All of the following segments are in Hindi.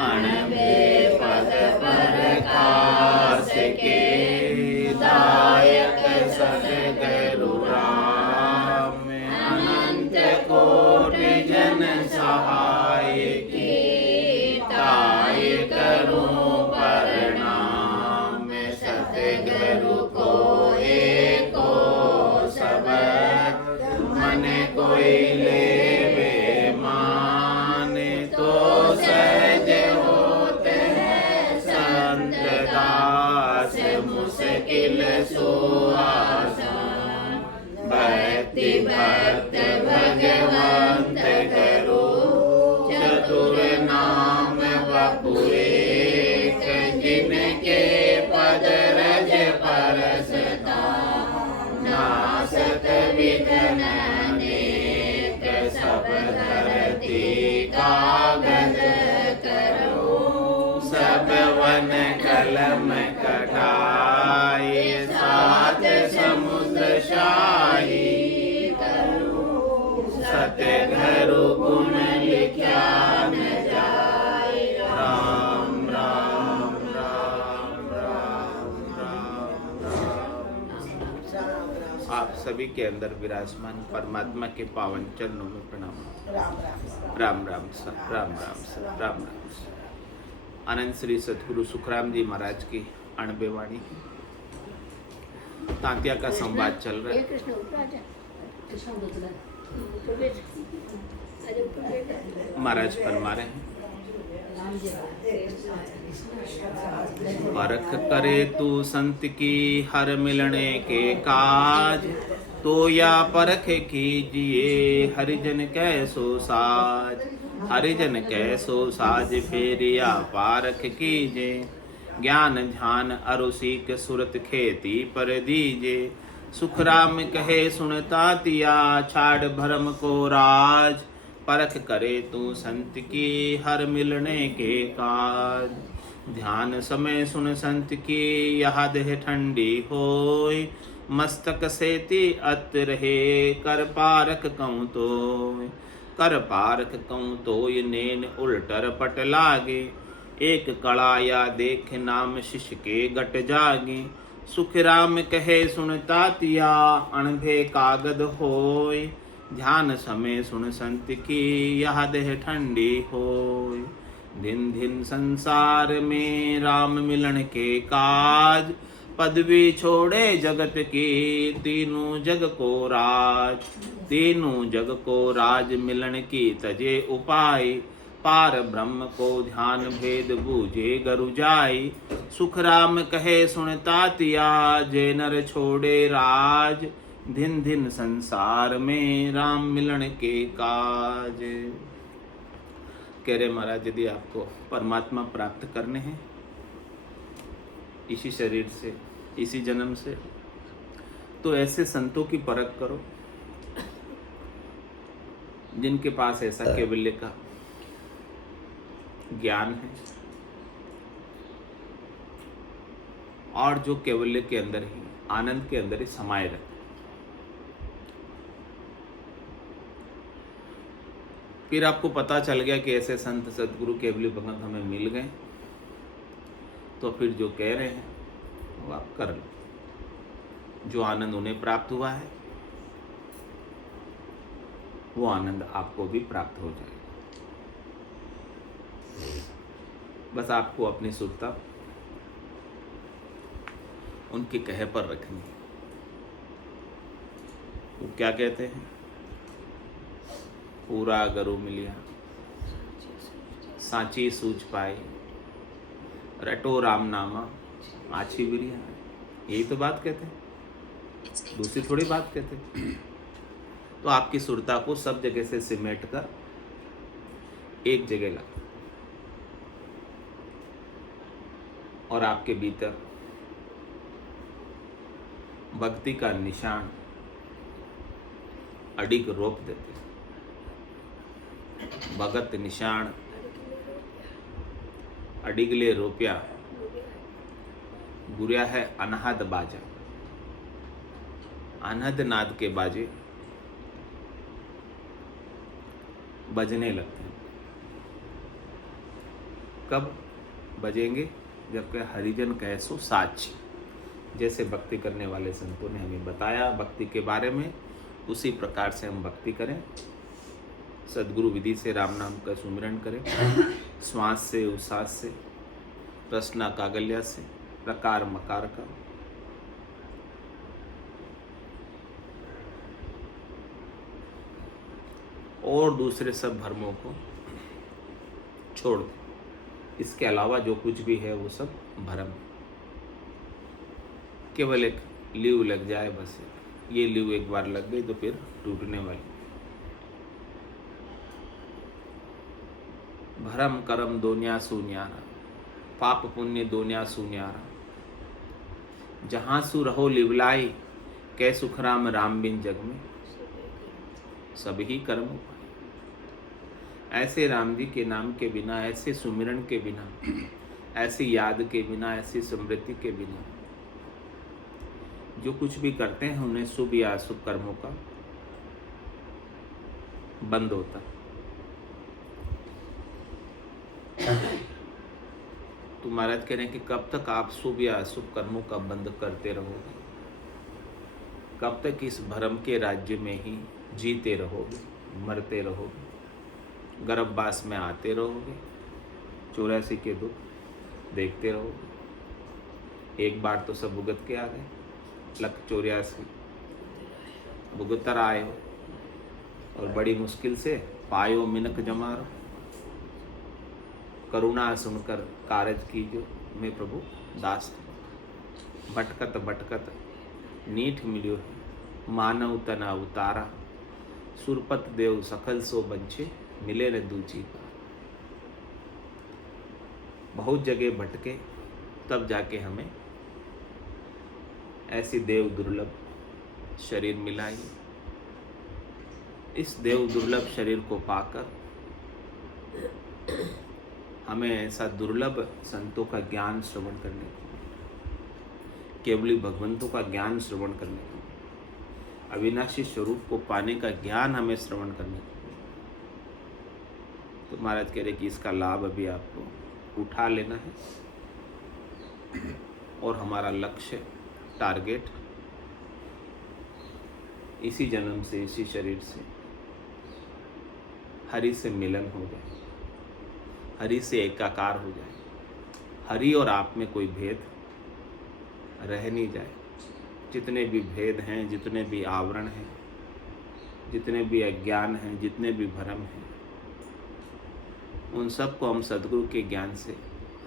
अणबे पद प्रकाश के दायक सद्गुरु राम अनंत कोटि जन सहाय की ताय करूं प्रणाम सद्गुरु को एको सबद मन कोई लेवे माने तो सहज होते हैं संत दास मुश्किल सुआसन भक्ति भक्त भगवंत करो चतुर नाम बपु एक जिनके पद रज परसता नासत विघ्न अनेक सब धरती कागज करो सब वन कलम कटाई सात समुद्र शाही करो सतगुरु गुण लिख्या न जाए राम राम राम राम राम राम। आप सभी के अंदर विराजमान परमात्मा के पावन चरणों में प्रणाम। राम राम राम राम राम। आनंद श्री सतगुरु सुखराम जी महाराज की अणबे वाणी तांत्या का संवाद चल रहा है। महाराज फरमा रहे हैं, परख करे तू संत की हर मिलने के काज तो या परख कीजिए हरिजन कैसो साज हरिजन कैसो साज फेर या पारख कीजे ज्ञान ध्यान अरुसीक सुरत खेती पर दीजे सुखराम कहे सुनता तिया छाड़ भरम को राज परख करे तू संत की हर मिलने के काज ध्यान समय सुन संत की यह देह ठंडी होय मस्तक सेति अत रहे कर पारक कहूँ तो कर पारक कहूँ तो नेन उल्टर पट लागे एक कड़ा या देख नाम शिष्य के गट जागे सुखराम कहे सुनता तिया अणभे कागद होय ध्यान समय सुन संत की यह देह ठंडी होय दिन दिन संसार में राम मिलन के काज पदवी छोड़े जगत की तीनों जग को राज मिलन की तजे उपाय पार ब्रह्म को ध्यान भेद बूझे गरु जाई सुखराम कहे सुनता तिया जे नर छोड़े राज दिन दिन संसार में राम मिलन के काज। कह रहे महाराज यदि आपको परमात्मा प्राप्त करने हैं इसी शरीर से इसी जन्म से तो ऐसे संतों की परख करो जिनके पास ऐसा कैवल्य का ज्ञान है और जो कैवल्य के अंदर ही आनंद के अंदर ही समाये रहते। फिर आपको पता चल गया कि ऐसे संत सदगुरु केवली भगत हमें मिल गए तो फिर जो कह रहे हैं वो आप कर लो। जो आनंद उन्हें प्राप्त हुआ है वो आनंद आपको भी प्राप्त हो जाएगा। बस आपको अपनी सुरता उनके कहे पर रखनी है। वो क्या कहते हैं, पूरा गरु मिलिया सांची सूझ पाई रटो राम नामा आछी बिरिया। यही तो बात कहते हैं, दूसरी थोड़ी बात कहते हैं। तो आपकी सुरता को सब जगह से सिमेट कर एक जगह ला और आपके भीतर भक्ति का निशान अडिग रोप देते। भगत निशान अडिगले रोप्या गुरिया है अनहद बाजा। अनहद नाद के बाजे बजने लगते हैं। कब बजेंगे? जबकि हरिजन कह सो साच। जैसे भक्ति करने वाले संतों ने हमें बताया भक्ति के बारे में, उसी प्रकार से हम भक्ति करें। सद्गुरु विधि से राम नाम का सुमिरन करें, श्वास से, उच्छ्वास से, रसना कागल्या से, प्रकार मकार का। और दूसरे सब भ्रमों को छोड़ दें। इसके अलावा जो कुछ भी है वो सब भ्रम। केवल एक लीव लग जाए बस। ये लीव एक बार लग गई तो फिर टूटने वाली। भरम करम दोनिया सुन्यारा, पाप पुण्य दोनिया सुन्यारा। जहाँ सु रहो लिवलाई, कै सुखराम राम बिन जग में सभी कर्म उपाय। ऐसे राम जी के नाम के बिना, ऐसे सुमिरन के बिना, ऐसी याद के बिना, ऐसी स्मृति के बिना जो कुछ भी करते हैं उन्हें शुभ या अशुभ कर्मों का बंद होता। तो महाराज कह रहे हैं कि कब तक आप शुभ या अशुभ कर्मों का बंद करते रहोगे? कब तक इस भ्रम के राज्य में ही जीते रहोगे, मरते रहोगे, गर्भवास में आते रहोगे, 84 के दुख देखते रहोगे? एक बार तो सब भुगत के आ गए, 1,84 भुगतर आए हो, और बड़ी मुश्किल से पायो मिनक जमारो। करुणा सुनकर कारज कीजो, मैं प्रभु दास। भटकत भटकत नीठ मिलियो है, मानव तना उतारा। सुरपत देव सकल सो बंचे, मिले न दूजी का। बहुत जगह भटके तब जाके हमें ऐसी देव दुर्लभ शरीर मिला। इस देव दुर्लभ शरीर को पाकर हमें ऐसा दुर्लभ संतों का ज्ञान श्रवण करने को, केवली भगवंतों का ज्ञान श्रवण करने को, अविनाशी स्वरूप को पाने का ज्ञान हमें श्रवण करने को। तो महाराज कह रहे कि इसका लाभ अभी आपको उठा लेना है, और हमारा लक्ष्य, टारगेट इसी जन्म से, इसी शरीर से हरि से मिलन हो जाए, हरि से एकाकार हो जाए, हरि और आप में कोई भेद रह नहीं जाए। जितने भी भेद हैं, जितने भी आवरण हैं, जितने भी अज्ञान हैं, जितने भी भ्रम हैं, उन सब को हम सद्गुरु के ज्ञान से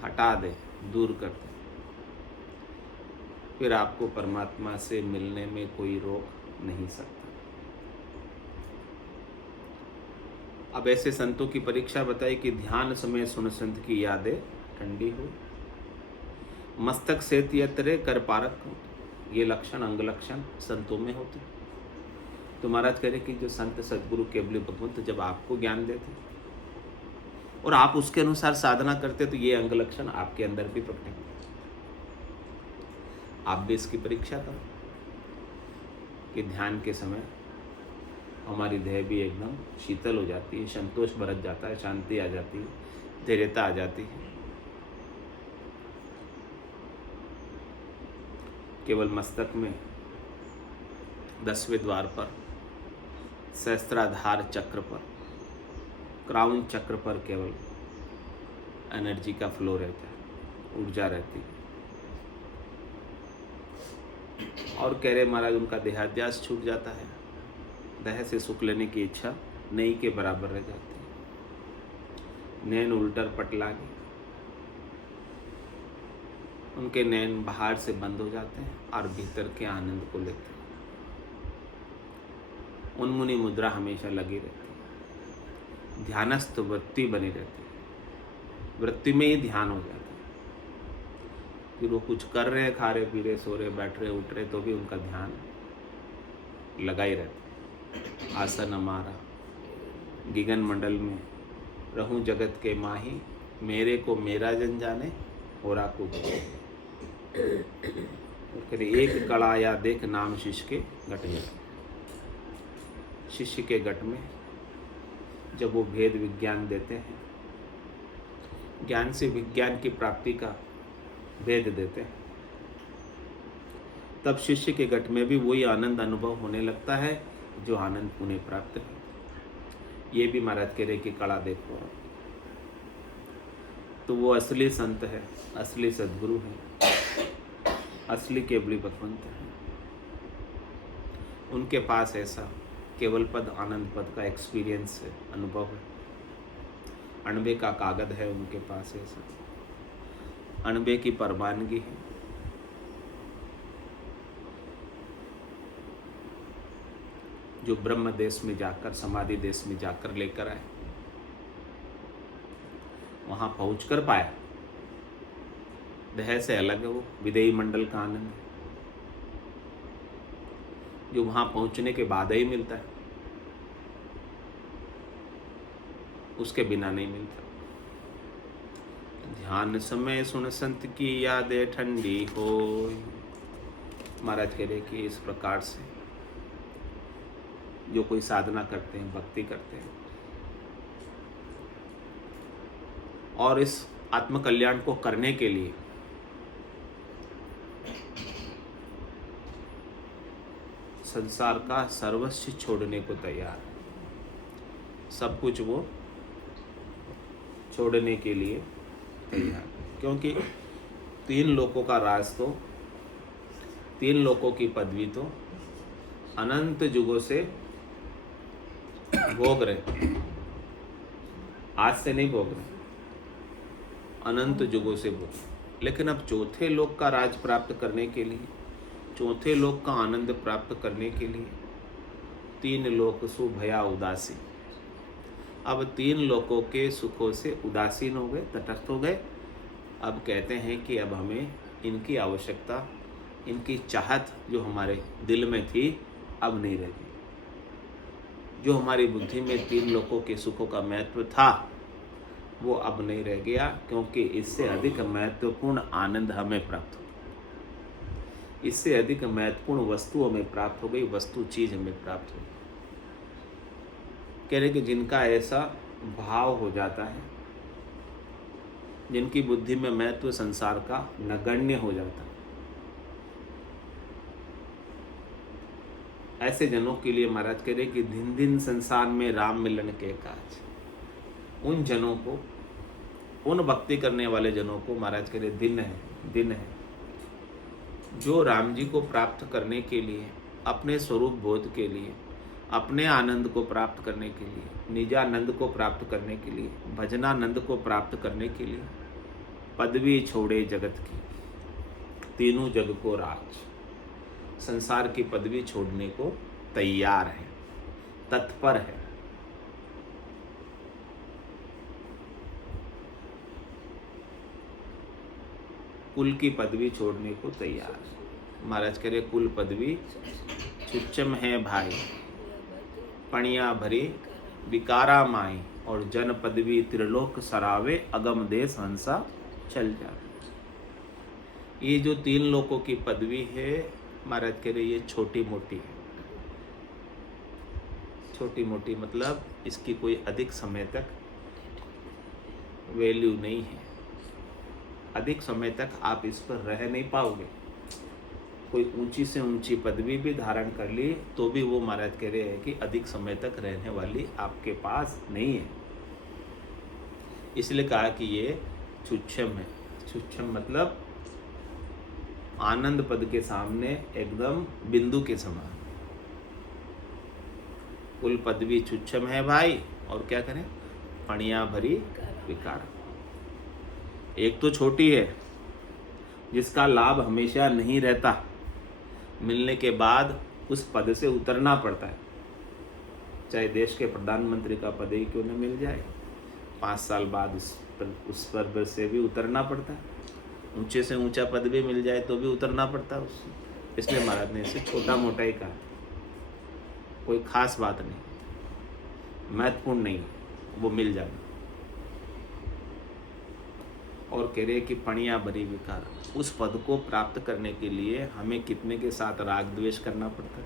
हटा दें, दूर कर दें। फिर आपको परमात्मा से मिलने में कोई रोक नहीं सकता। अब ऐसे संतों की परीक्षा बताई कि ध्यान समय सुन संत की यादें ठंडी हो, मस्तक से तियतरे कर पारक हो। ये लक्षण, अंग लक्षण संतों में होते। तो महाराज कह रहे कि जो संत सद्गुरु केवली भगवंत जब आपको ज्ञान देते और आप उसके अनुसार साधना करते, तो ये अंग लक्षण आपके अंदर भी प्रकट। आप भी इसकी परीक्षा करो कि ध्यान के समय हमारी देह भी एकदम शीतल हो जाती है, संतोष बरत जाता है, शांति आ जाती है, धैर्यता आ जाती है। केवल मस्तक में 10वें द्वार पर, सहस्त्राधार चक्र पर, क्राउन चक्र पर केवल एनर्जी का फ्लो रहता है, ऊर्जा रहती है। और कह रहे महाराज उनका देहाध्यास छूट जाता है, देह से सुख लेने की इच्छा नहीं के बराबर रह जाती है। नैन उल्टर पट लागे, उनके नैन बाहर से बंद हो जाते हैं और भीतर के आनंद को लेते हैं। उन्मुनी मुद्रा हमेशा लगी रहती है, ध्यानस्थ वृत्ति बनी रहती है, वृत्ति में ही ध्यान हो जाता है। फिर वो कुछ कर रहे हैं, खा रहे, पी रहे, सो रहे, बैठ रहे, उठ रहे, तो भी उनका ध्यान लगा ही रहता है। आसन हमारा गिगन मंडल में रहूं जगत के माही, मेरे को मेरा जन जाने होरा को। एक कड़ा या देख नाम शिष्य के घट में, शिष्य के घट में जब वो भेद विज्ञान देते हैं, ज्ञान से विज्ञान की प्राप्ति का भेद देते हैं। तब शिष्य के घट में भी वही आनंद अनुभव होने लगता है जो आनंद उन्हें प्राप्त है। ये भी महाराज कह रहे कि कड़ा देखो, तो वो असली संत है, असली सद्गुरु है, असली केवली भगवंत है। उनके पास ऐसा केवल पद आनंद पद का एक्सपीरियंस है, अनुभव है। अणबे का कागज है उनके पास, ऐसा अणबे की परवानगी है। जो ब्रह्म देश में जाकर, समाधि देश में जाकर लेकर आए, वहां पहुंच कर पाया। देह से अलग है वो, विदेही मंडल का आनंद है जो वहां पहुंचने के बाद ही मिलता है, उसके बिना नहीं मिलता। ध्यान समय सुन संत की यादें ठंडी हो। महाराज कह रहे कि इस प्रकार से जो कोई साधना करते हैं, भक्ति करते हैं और इस आत्म कल्याण को करने के लिए संसार का सर्वस्व छोड़ने को तैयार है, सब कुछ वो छोड़ने के लिए तैयार है। क्योंकि 3 लोकों का राज तो, 3 लोकों की पदवी तो अनंत युगों से भोग रहे, आज से नहीं भोग रहे, अनंत युगों से भोग। लेकिन अब चौथे लोक का राज प्राप्त करने के लिए, चौथे लोक का आनंद प्राप्त करने के लिए 3 लोक सु भया उदासी। अब 3 लोकों के सुखों से उदासीन हो गए, तटस्थ हो गए। अब कहते हैं कि अब हमें इनकी आवश्यकता, इनकी चाहत जो हमारे दिल में थी अब नहीं रही। जो हमारी बुद्धि में 3 लोकों के सुखों का महत्व था वो अब नहीं रह गया, क्योंकि इससे अधिक महत्वपूर्ण आनंद हमें प्राप्त हो, इससे अधिक महत्वपूर्ण वस्तु हमें प्राप्त हो गई, वस्तु चीज हमें प्राप्त हो गई। कह रहे कि जिनका ऐसा भाव हो जाता है, जिनकी बुद्धि में महत्व संसार का नगण्य हो जाता है, ऐसे जनों के लिए महाराज कह रहे कि दिन दिन संसार में राम मिलन के काज। उन जनों को, उन भक्ति करने वाले जनों को महाराज कह रहे दिन है, दिन है जो राम जी को प्राप्त करने के लिए, अपने स्वरूप बोध के लिए, अपने आनंद को प्राप्त करने के लिए, निजानंद को प्राप्त करने के लिए, भजनानंद को प्राप्त करने के लिए पदवी छोड़े जगत की, तीनों जग को राज, संसार की पदवी छोड़ने को तैयार है, तत्पर है। कुल की पदवी छोड़ने को तैयार है। महाराज कह रहे कुल पदवी चुच्चम है भाई, पणिया भरी विकारा माई, और जन पदवी त्रिलोक सरावे, अगम देश हंसा चल जावे। ये जो 3 लोकों की पदवी है महाराज कह रहे ये छोटी मोटी है। छोटी मोटी मतलब इसकी कोई अधिक समय तक वैल्यू नहीं है, अधिक समय तक आप इस पर रह नहीं पाओगे। कोई ऊंची से ऊंची पदवी भी धारण कर ली तो भी वो महाराज कह रहे हैं कि अधिक समय तक रहने वाली आपके पास नहीं है। इसलिए कहा कि ये छुच्छम है। छुच्छम मतलब आनंद पद के सामने एकदम बिंदु के समान। कुल पदवी छुच्छम है भाई, और क्या करें, पणिया भरी विकार। एक तो छोटी है जिसका लाभ हमेशा नहीं रहता, मिलने के बाद उस पद से उतरना पड़ता है। चाहे देश के प्रधानमंत्री का पद ही क्यों न मिल जाए, 5 साल बाद उस पद से भी उतरना पड़ता है। ऊंचे से ऊंचा पद भी मिल जाए तो भी उतरना पड़ता है उससे। इसलिए महाराज ने इसे छोटा मोटा ही कहा, कोई खास बात नहीं, महत्वपूर्ण नहीं, वो मिल जाना। और कह रहे कि पणिया भरी विकार, उस पद को प्राप्त करने के लिए हमें कितने के साथ राग द्वेष करना पड़ता है,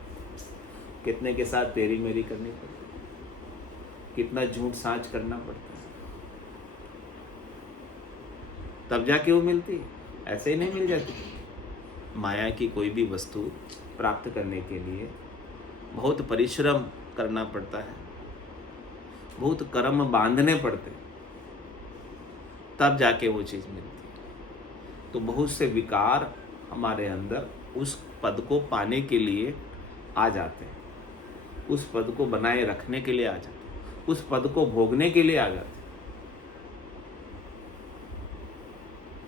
कितने के साथ तेरी मेरी करनी पड़ती है, कितना झूठ साँच करना पड़ता है। तब जाके वो मिलती है, ऐसे ही नहीं मिल जाती। माया की कोई भी वस्तु प्राप्त करने के लिए बहुत परिश्रम करना पड़ता है, बहुत कर्म बांधने पड़ते, तब जाके वो चीज़ मिलती है। तो बहुत से विकार हमारे अंदर उस पद को पाने के लिए आ जाते हैं, उस पद को बनाए रखने के लिए आ जाते हैं, उस पद को भोगने के लिए आ जाते हैं।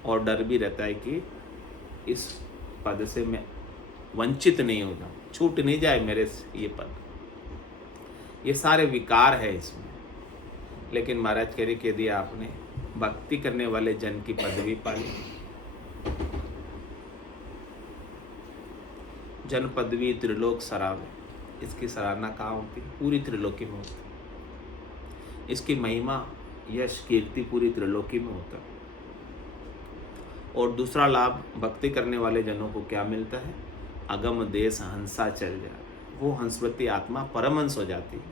और डर भी रहता है कि इस पद से मैं वंचित नहीं हो जाऊं, छूट नहीं जाए मेरे से ये पद। ये सारे विकार है इसमें। लेकिन महाराज कह रहे कि यदि आपने भक्ति करने वाले जन की पदवी पाली, जन पदवी त्रिलोक सरावे, इसकी सराहना कहाँ होती? पूरी त्रिलोकी में होती। इसकी महिमा यश कीर्ति पूरी त्रिलोकी में होता है। और दूसरा लाभ भक्ति करने वाले जनों को क्या मिलता है? अगम देश हंसा चल जाए, वो हंसवती आत्मा परमहंस हो जाती है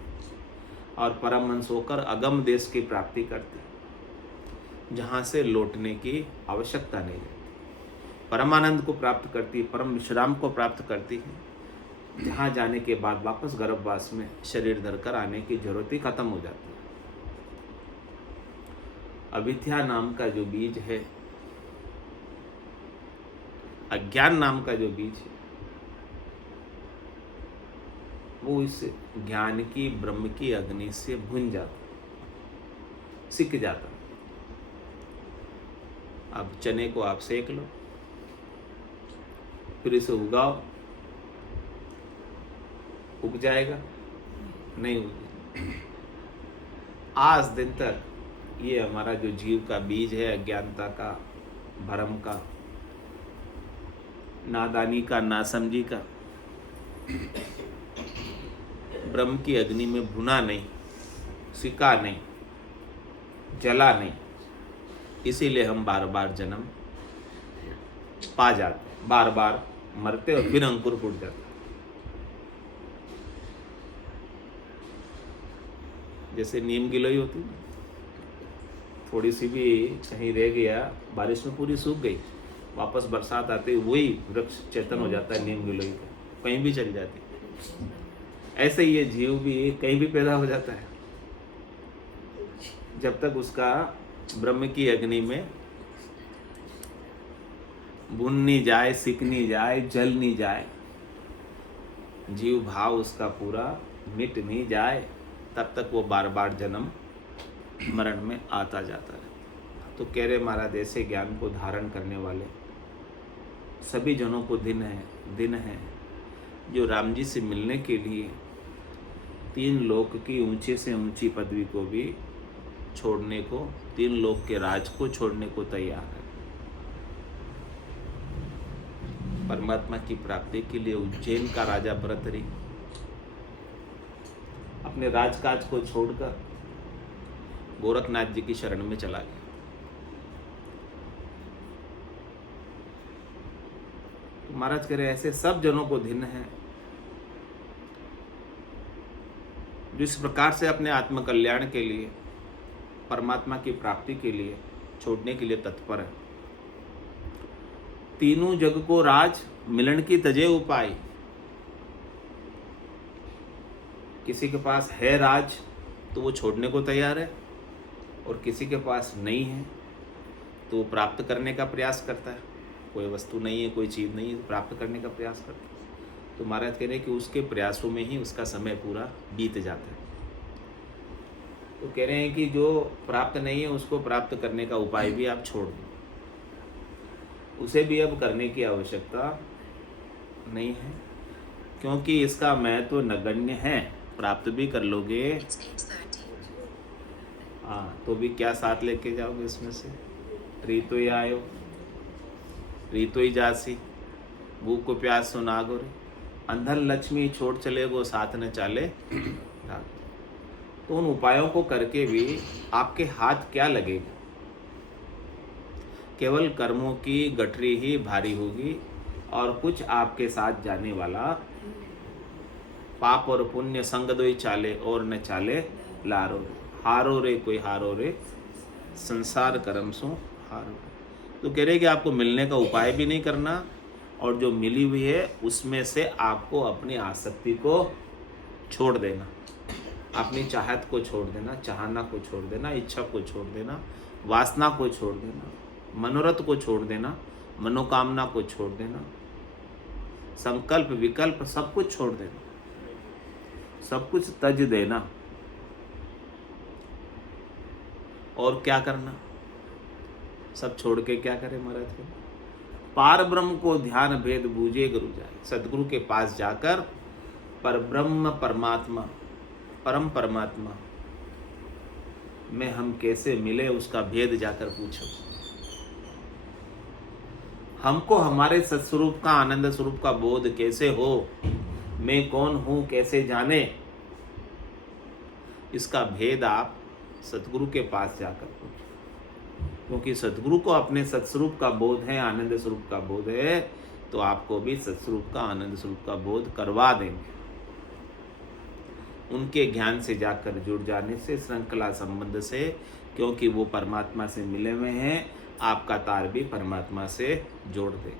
और परमहंस होकर अगम देश की प्राप्ति करती है, जहाँ से लौटने की आवश्यकता नहीं रहती। परमानंद को प्राप्त करती है, परम विश्राम को प्राप्त करती है, जहाँ जाने के बाद वापस गर्भवास में शरीर धरकर आने की जरूरत ही खत्म हो जाती है। अविद्या नाम का जो बीज है, अज्ञान नाम का जो बीज है, वो इस ज्ञान की ब्रह्म की अग्नि से भुन जाता, सिक जाता। अब चने को आप सेक लो, फिर इसे उगाओ, उग जाएगा? नहीं उगेगा। आज दिन तक ये हमारा जो जीव का बीज है, अज्ञानता का, भ्रम का, नादानी का, नासमझी का, ब्रह्म की अग्नि में भुना नहीं, सिका नहीं, जला नहीं। इसीलिए हम बार बार जन्म पा जाते, बार बार मरते और फिर अंकुर फूट जाता। जैसे नीम गिलोई होती, थोड़ी सी भी कहीं रह गया, बारिश में पूरी सूख गई, वापस बरसात आते वही वृक्ष चेतन हो जाता है नीम गिलोई का, कहीं भी चल जाती। ऐसे ही ये जीव भी कहीं भी पैदा हो जाता है, जब तक उसका ब्रह्म की अग्नि में भुन नहीं जाए, सिक नहीं जाए, जल नहीं जाए, जीव भाव उसका पूरा मिट नहीं जाए, तब तक वो बार बार जन्म मरण में आता जाता है। तो कह रहे महाराज, ऐसे ज्ञान को धारण करने वाले सभी जनों को दिन है जो राम जी से मिलने के लिए 3 लोक की ऊंचे से ऊंची पदवी को भी छोड़ने को, 3 लोक के राज को छोड़ने को तैयार है। परमात्मा की प्राप्ति के लिए उज्जैन का राजा भरतरी अपने राजकाज को छोड़कर गोरखनाथ जी की शरण में चला गया। तो महाराज कह रहे ऐसे सब जनों को धिन्न है जो इस प्रकार से अपने आत्म कल्याण के लिए, परमात्मा की प्राप्ति के लिए छोड़ने के लिए तत्पर है। तीनों जग को राज मिलन की तजे उपाय। किसी के पास है राज तो वो छोड़ने को तैयार है, और किसी के पास नहीं है तो वो प्राप्त करने का प्रयास करता है। कोई वस्तु नहीं है, कोई चीज़ नहीं है, तो प्राप्त करने का प्रयास करता है। तो महाराज कह रहे हैं कि उसके प्रयासों में ही उसका समय पूरा बीत जाता है। तो कह रहे हैं कि जो प्राप्त नहीं है उसको प्राप्त करने का उपाय भी आप छोड़ दो, उसे भी अब करने की आवश्यकता नहीं है, क्योंकि इसका महत्व तो नगण्य है। प्राप्त भी कर लोगे, हाँ, तो भी क्या साथ लेके जाओगे इसमें से? रीतो ही आयो, रीतो ही जासी, भूख को प्यास सो नागो रे, अंधन लक्ष्मी छोड़ चले वो साथ न चाले। तो उन उपायों को करके भी आपके हाथ क्या लगेगा? केवल कर्मों की गठरी ही भारी होगी, और कुछ आपके साथ जाने वाला पाप और पुण्य संग दोई चाले और न चाले लारो रे, हारो रे कोई हारो रे, संसार कर्म सो हारो रे। तो कह रहे कि आपको मिलने का उपाय भी नहीं करना, और जो मिली हुई है उसमें से आपको अपनी आसक्ति को छोड़ देना, अपनी चाहत को छोड़ देना, चाहना को छोड़ देना, इच्छा को छोड़ देना, वासना को छोड़ देना, मनोरथ को छोड़ देना, मनोकामना को छोड़ देना, संकल्प विकल्प सब कुछ छोड़ देना, सब कुछ तज देना। और क्या करना? सब छोड़ के क्या करे महाराज के? पार ब्रह्म को ध्यान भेद बूझे गुरु जाए। सदगुरु के पास जाकर पर ब्रह्म परमात्मा, परम परमात्मा में हम कैसे मिले उसका भेद जाकर पूछो। हमको हमारे सत्स्वरूप का, आनंद स्वरूप का बोध कैसे हो, मैं कौन हूं कैसे जाने, इसका भेद आप सतगुरु के पास जाकर पूछो। क्योंकि सतगुरु को अपने सत्स्वरूप का बोध है, आनंद स्वरूप का बोध है, तो आपको भी सत्स्वरूप का, आनंद स्वरूप का बोध करवा देंगे। उनके ज्ञान से जाकर जुड़ जाने से, श्रृंखला संबंध से, क्योंकि वो परमात्मा से मिले हुए हैं, आपका तार भी परमात्मा से जोड़ दे।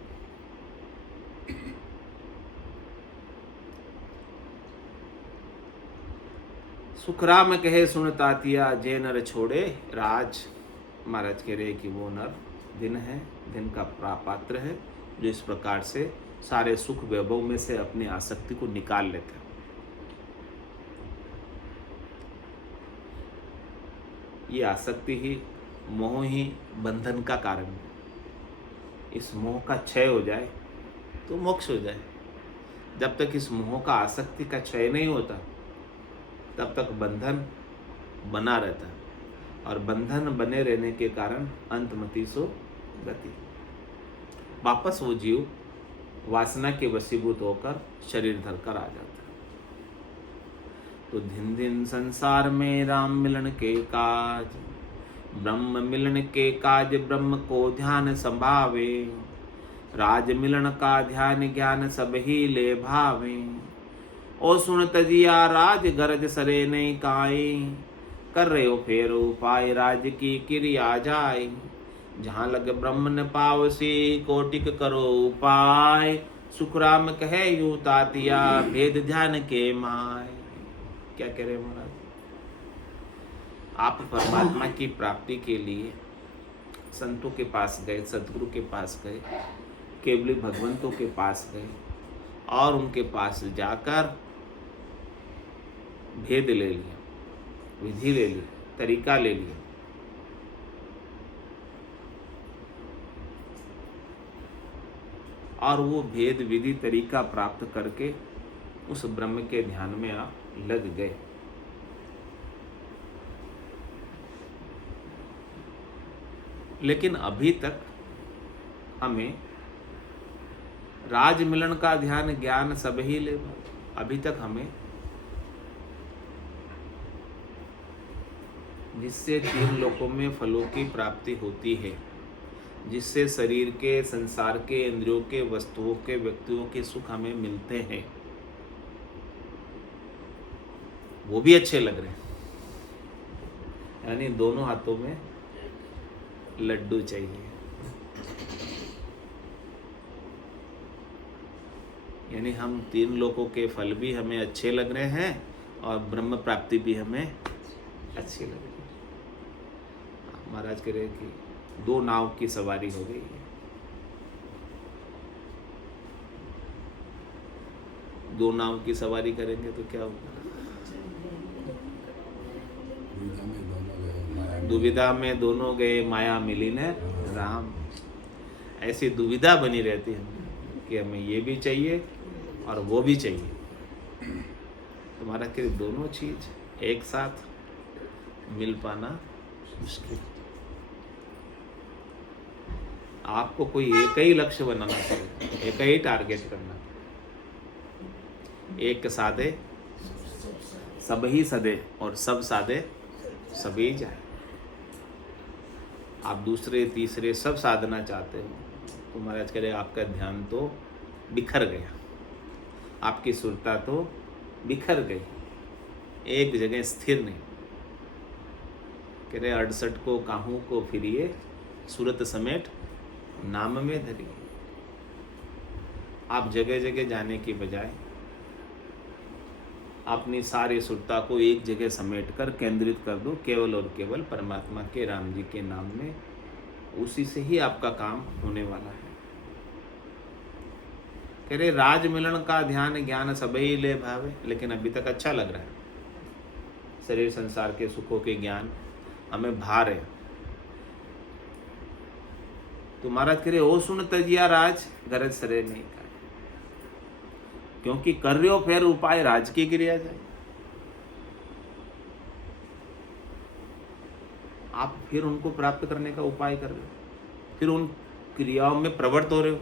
सुखराम कहे सुन तातिया, जे नर छोड़े राज। महाराज कह रहे कि वो नर दिन है, दिन का पात्र है, जो इस प्रकार से सारे सुख वैभव में से अपनी आसक्ति को निकाल लेते हैं। ये आसक्ति ही, मोह ही बंधन का कारण है। इस मोह का क्षय हो जाए तो मोक्ष हो जाए। जब तक इस मोह का, आसक्ति का क्षय नहीं होता, तब तक बंधन बना रहता है, और बंधन बने रहने के कारण अंतमति सो गति। वापस वो जीव वासना के वशीभूत होकर शरीर धरकर आ जाता है। तो दिन दिन संसार में राम मिलन के काज, ब्रह्म मिलन के काज, ब्रह्म को ध्यान संभावे। राज मिलन का ध्यान ज्ञान सब ही ले भावे। ओ सुन तजिया राज गरज सरे नहीं काई, कर रहे हो फेर उपाय राज की क्रिया जाए। जहाँ लग ब्रह्म न पावसी, कोटिक करो उपाय। सुखराम कहे यू तातिया, भेद ध्यान के माय। क्या कह रहे महाराज? आप परमात्मा की प्राप्ति के लिए संतों के पास गए, सदगुरु के पास गए, केवली भगवंतों के पास गए, और उनके पास जाकर भेद ले लिया, विधि ले ली, तरीका ले लिया। और वो भेद विधि तरीका प्राप्त करके उस ब्रह्म के ध्यान में आप लग गए। लेकिन अभी तक हमें राज मिलन का ध्यान ज्ञान सब ही ले, अभी तक हमें जिससे तीन लोकों में फलों की प्राप्ति होती है, जिससे शरीर के, संसार के, इंद्रियों के, वस्तुओं के, व्यक्तियों के सुख हमें मिलते हैं, वो भी अच्छे लग रहे हैं। यानी दोनों हाथों में लड्डू चाहिए। यानी हम तीन लोकों के फल भी हमें अच्छे लग रहे हैं, और ब्रह्म प्राप्ति भी हमें अच्छी लग रही है। महाराज कह रहे हैं कि दो नाव की सवारी हो गई है। दो नाव की सवारी करेंगे तो क्या होगा? दुविधा में दोनों गए, माया मिली न राम। ऐसी दुविधा बनी रहती है कि हमें ये भी चाहिए और वो भी चाहिए। तुम्हारा कि दोनों चीज एक साथ मिल पाना मुश्किल। आपको कोई एक ही लक्ष्य बनाना पड़ेगा, एक ही टारगेट करना। एक साधे सब ही सदे, और सब साधे सभी जाए। आप दूसरे तीसरे सब साधना चाहते हो तो महाराज कह रहे आपका ध्यान तो बिखर गया, आपकी सुरता तो बिखर गई, एक जगह स्थिर नहीं। कह रहे 68 को काहू को फिरिए, सूरत समेट नाम में धरी। आप जगह जगह जाने की बजाय अपनी सारी सुरता को एक जगह समेट कर केंद्रित कर दो, केवल और केवल परमात्मा के, राम जी के नाम में। उसी से ही आपका काम होने वाला है। कह रहे राज मिलन का ध्यान ज्ञान सबही ले भावे, लेकिन अभी तक अच्छा लग रहा है, शरीर संसार के सुखों के ज्ञान हमें भार है। तो महाराज कह रहे ओ सुन तजिया राज गरज सरे नहीं का, क्योंकि कर रहे हो फिर उपाय राज की क्रिया जाए। आप फिर उनको प्राप्त करने का उपाय कर रहे हो, फिर उन क्रियाओं में प्रवृत्त हो रहे हो।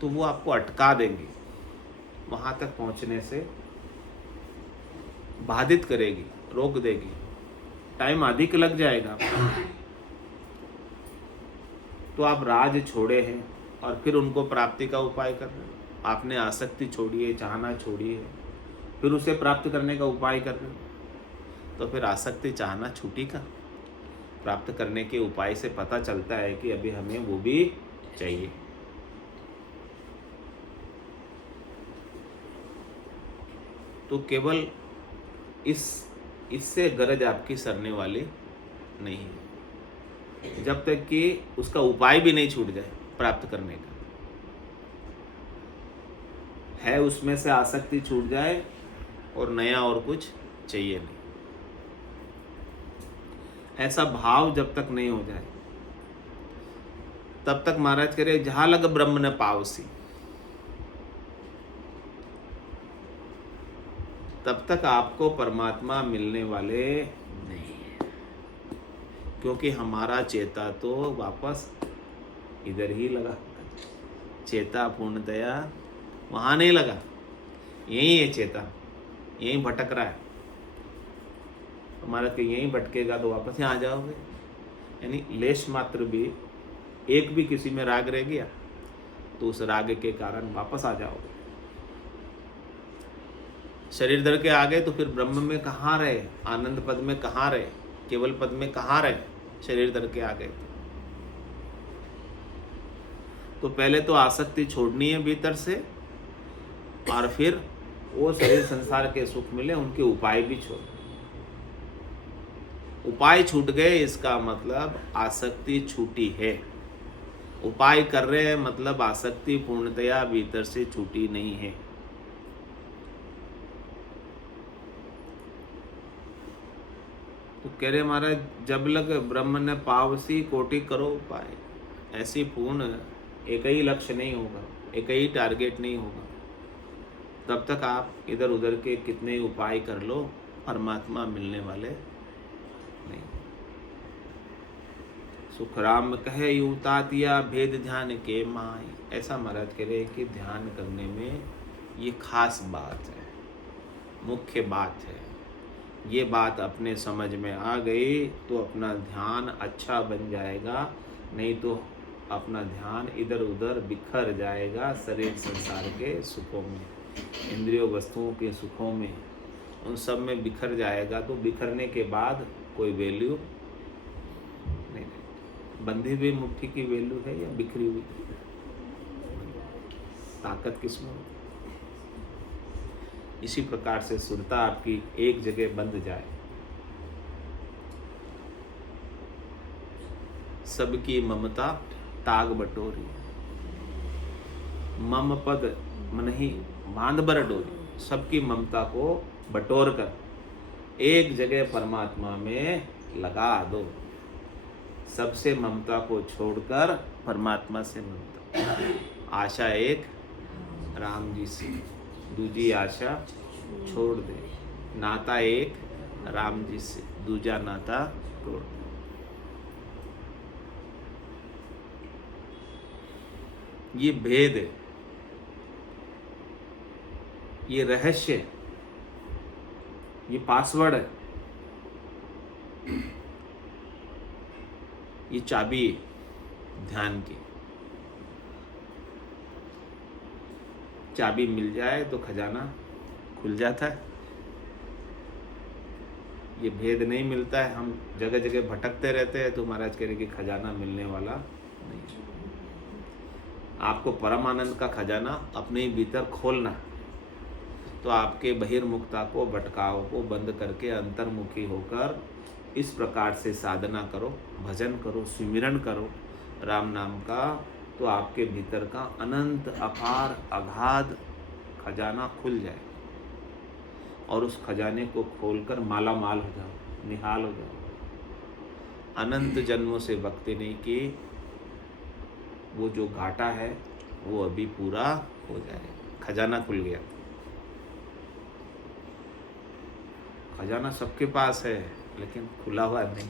तो वो आपको अटका देंगे, वहां तक पहुंचने से बाधित करेगी, रोक देगी, टाइम अधिक लग जाएगा। तो आप राज छोड़े हैं और फिर उनको प्राप्ति का उपाय कर रहे हो। आपने आसक्ति छोड़ी है, चाहना छोड़ी है, फिर उसे प्राप्त करने का उपाय कर रहे हो। तो फिर आसक्ति चाहना छूटी का, प्राप्त करने के उपाय से पता चलता है कि अभी हमें वो भी चाहिए। तो केवल इससे गरज आपकी सरने वाली नहीं है, जब तक कि उसका उपाय भी नहीं छूट जाए प्राप्त करने का। है उसमें से आसक्ति छूट जाए और नया और कुछ चाहिए नहीं, ऐसा भाव जब तक नहीं हो जाए तब तक महाराज कह रहे जहां लग ब्रह्म न पावसी, तब तक आपको परमात्मा मिलने वाले नहीं है। क्योंकि हमारा चेता तो वापस इधर ही लगा, चेता पूर्णतया वहां नहीं लगा, यही है चेता, यही भटक रहा है। हमारा कि यहीं भटकेगा तो वापस यहाँ आ जाओगे। यानी लेश मात्र भी, एक भी किसी में राग रह गया तो उस राग के कारण वापस आ जाओगे। शरीर धर के आ गए तो फिर ब्रह्म में कहाँ रहे, आनंद पद में कहाँ रहे, केवल पद में कहाँ रहे, शरीर धर के आ गए। तो पहले तो आसक्ति छोड़नी है भीतर से, और फिर वो शरीर संसार के सुख मिले उनके उपाय भी छोड़। उपाय छूट गए इसका मतलब आसक्ति छूटी है। उपाय कर रहे हैं मतलब आसक्ति पूर्णतया भीतर से छूटी नहीं है। तो कह रहे महाराज जब लग ब्रह्म ने पावसी कोटि करो उपाय। ऐसी पूर्ण एक ही लक्ष्य नहीं होगा, एक ही टारगेट नहीं होगा, तब तक आप इधर उधर के कितने उपाय कर लो परमात्मा मिलने वाले नहीं। सुखराम कहे यूतातिया भेद ध्यान के माई। ऐसा महाराज कह रहे कि ध्यान करने में ये खास बात है, मुख्य बात है। ये बात अपने समझ में आ गई तो अपना ध्यान अच्छा बन जाएगा, नहीं तो अपना ध्यान इधर उधर बिखर जाएगा शरीर संसार के सुखों में, इंद्रियों वस्तुओं के सुखों में, उन सब में बिखर जाएगा। तो बिखरने के बाद कोई वैल्यू नहीं। बंधी हुई मुट्ठी की वैल्यू है या बिखरी हुई? ताकत किसमें? इसी प्रकार से सुरता आपकी एक जगह बंध जाए, सबकी ममता ताग बटोरी, मम पद मन ही बांध बर डोरी। सबकी ममता को बटोर कर एक जगह परमात्मा में लगा दो। सबसे ममता को छोड़कर परमात्मा से ममता। आशा एक राम जी से, दूजी आशा छोड़ दे। नाता एक राम जी से, दूजा नाता तोड़ दे। ये भेद है, ये रहस्य है, ये पासवर्ड है, ये चाबी है ध्यान की। चाबी मिल जाए तो खजाना खुल जाता है। ये भेद नहीं मिलता है, हम जगह जगह भटकते रहते हैं, तो महाराज कह रहे कि खजाना मिलने वाला नहीं है। आपको परम आनंद का खजाना अपने ही भीतर खोलना है, तो आपके बहिर्मुखता को, भटकाव को बंद करके अंतर्मुखी होकर इस प्रकार से साधना करो, भजन करो, सुमिरन करो राम नाम का, तो आपके भीतर का अनंत अपार अगाध खजाना खुल जाए और उस खजाने को खोलकर माला माल हो जाओ, निहाल हो जाओ। अनंत जन्मों से भक्ति नहीं की, वो जो घाटा है वो अभी पूरा हो जाए। खजाना खुल गया। खजाना सबके पास है लेकिन खुला हुआ नहीं।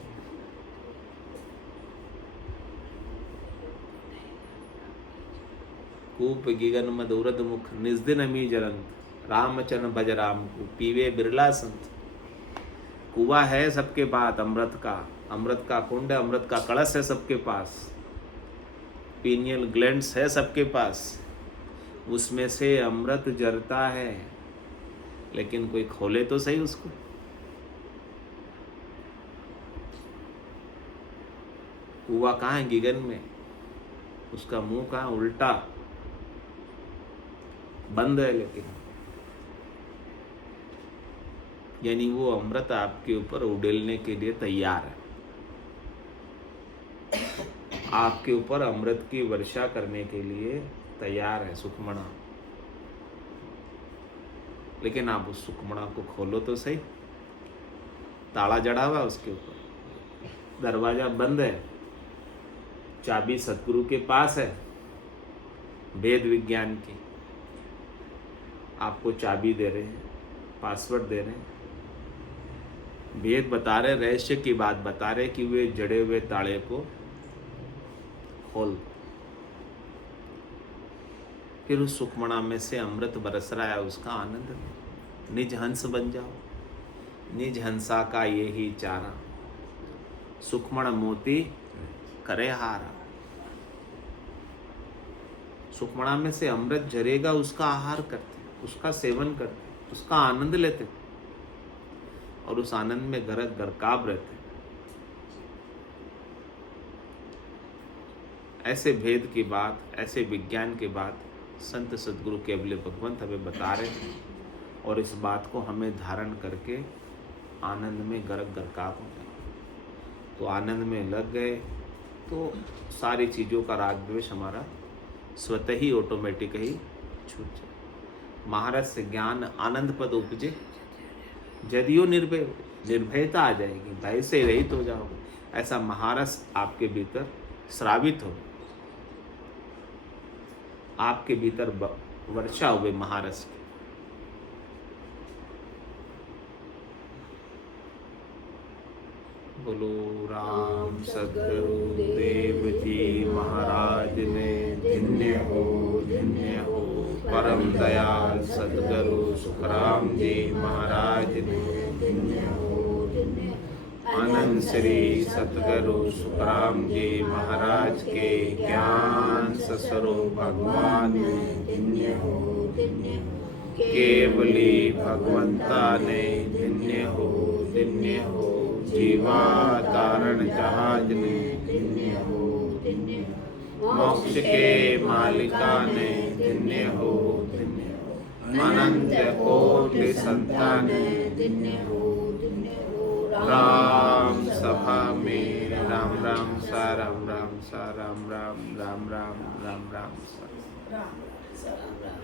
कूप गिगन मधुरद मुख निजदिन अमी जरंत, रामचरण भज राम को पीवे बिरला संत। कुआ है सबके पास अमृत का कुंड, अमृत का कलश है सबके पास, पीनियल ग्लैंड्स है सबके पास, उसमें से अमृत जरता है, लेकिन कोई खोले तो सही उसको। कुआ कहाँ है? गिगन में। उसका मुंह कहाँ? उल्टा बंद है, लेकिन यानी वो अमृत आपके ऊपर उड़ेलने के लिए तैयार है, आपके ऊपर अमृत की वर्षा करने के लिए तैयार है सुखमणा। लेकिन आप उस सुखमणा को खोलो तो सही। ताला जड़ा हुआ उसके ऊपर, दरवाजा बंद है, चाबी सतगुरु के पास है वेद विज्ञान की। आपको चाबी दे रहे हैं, पासवर्ड दे रहे हैं, वेद बता रहे, रहस्य की बात बता रहे कि वे जड़े हुए ताले को खोल। फिर उस सुखमणा में से अमृत बरस रहा है, उसका आनंद लो। निज हंस बन जाओ, निज हंसा का ये ही चारा, सुखमण मोती करे हारा। सुखमणा में से अमृत झरेगा, उसका आहार करते, उसका सेवन करते, उसका आनंद लेते और उस आनंद में गरक गरकाब रहते। ऐसे भेद की बात, ऐसे विज्ञान की बात संत सदगुरु केवल भगवंत हमें बता रहे हैं, और इस बात को हमें धारण करके आनंद में गरक गरकाब हो जाए। तो आनंद में लग गए तो सारी चीज़ों का राग द्वेष हमारा स्वतः ही ऑटोमेटिक ही छूट जाए। महारस से ज्ञान आनंद पद उपजे, जदियो निर्भयता आ जाएगी, भय से रहित हो जाओगे। ऐसा महारस आपके भीतर श्रावित हो, आपके भीतर वर्षा हुए महारस की। बोलो राम सद्गुरु देव जी महाराज ने धन्य हो, धन्य हो। परम दयाल सद्गुरु सुखराम जी महाराज ने धन्य हो, धन्य हो। अनंत श्री सद्गुरु सुखराम जी महाराज के ज्ञान स्वरूप भगवान ने धन्य हो, धन्य हो। केवली भगवंता ने धन्य हो, धन्य हो। जीवा तारण जहाज ने धन्य हो, धन्य हो। मोक्ष के मालिका ने धन्य हो, धन्य हो। अनंत कोटि संतान ने धन्य हो, धन्य हो। राम सभा में राम राम सा राम राम सा राम राम राम राम राम राम सा राम।